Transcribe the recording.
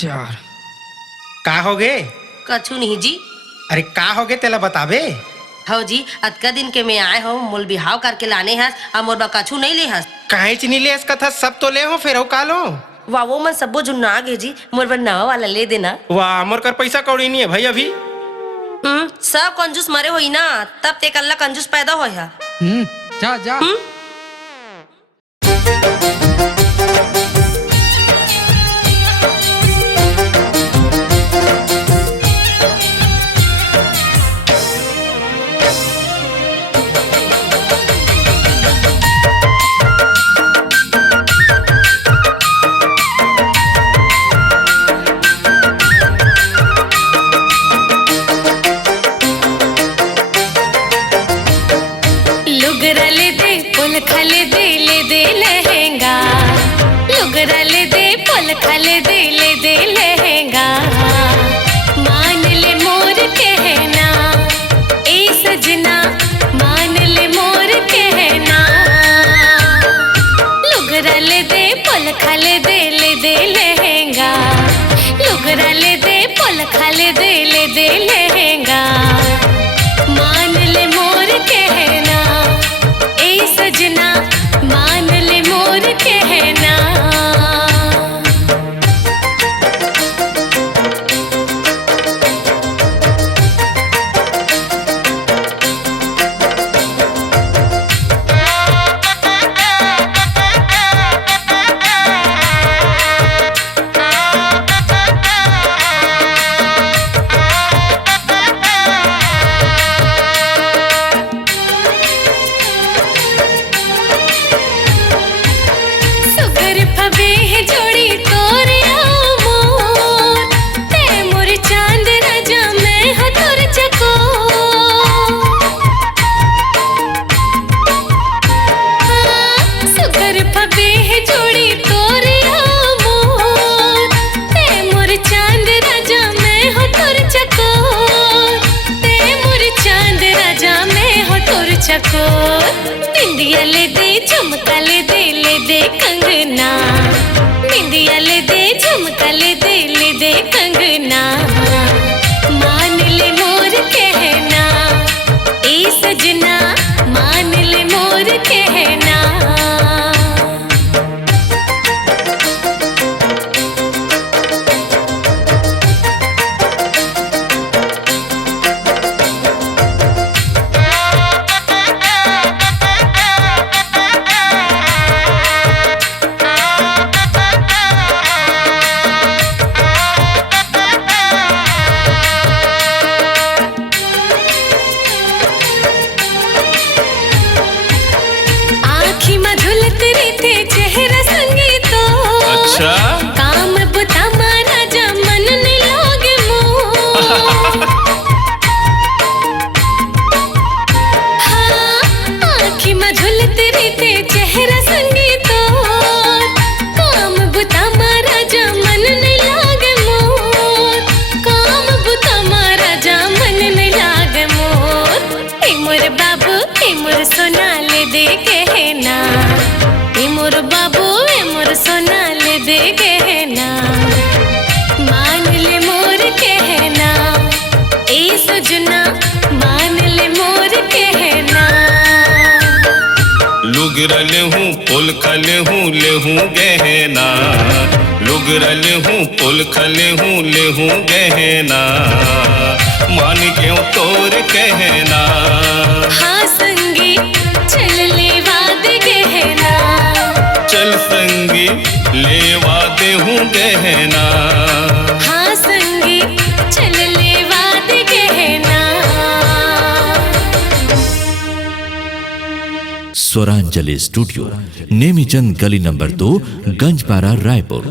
चार। का हो गे? कछु नहीं जी। अरे का हो गे तेला बताबे? हो जी, अतका दिन के मैं आए हो मोल बिहाव करके लाने हस और मोर बा कछु नहीं ले हस। काहे चीनी ले कथा सब तो ले हो फिर हो का लो? वाह वो मन सबो जुन्ना गे जी, मोर बा नवा वाला ले देना। वाह मोर कर पैसा कौड़ी नहीं है भाई अभी। सब कंजूस मरे होई ना, तब ते कल्ला कंजूस पैदा होय हा। जा जा। खले दे ले दे लहंगा, लुगरा ले दे फुल खले दे ले दे लहंगा। मान ले मोर कहना ए सजना, मान ले मोर कहना। लुगरा ले दे फुल खले दे ले दे लहंगा, लुगरा ले दे फुल खले दे ले दे लहंगा। मान ले मोर कहना ए सजना, मान ले मोर कहना। बिंदिया ले दे झुमका ले दे कंगना, बिंदिया ले दे झुमका ले दे कंगना। मान ले मोर कहना ए सजना, मान ले मोर कहना। चेहरा संगीतो अच्छा काम बुता मारा जा मन ने लागे मोह। हाँ आँखी में झुलते रहते चेहरा संगीतो, काम बुता मारा जा मन ने लागे मोर। काम बुता मारा जा मन ने लागे मोर। ए मोर बाबू ए मोर सोना ले दे कहना, मोर बाबू मोर सोना ले दे कहना। मान ले मोर कहना ए सजना, मान ले मोर कहना। लुगरा ले हूँ पुल खले हूँ ले हूँ गहना, लुगरा ले हूँ पुल खले हूँ ले हूँ गहना। मान क्यों तोर कहना, हाँ संगी चल ले वाद गहना, चल संगी लेवा दे हूँ गहना। हाँ संगी चल ले वाद गहना। स्वरांजलि स्टूडियो, नेमीचंद गली नंबर 2, गंजपारा, रायपुर।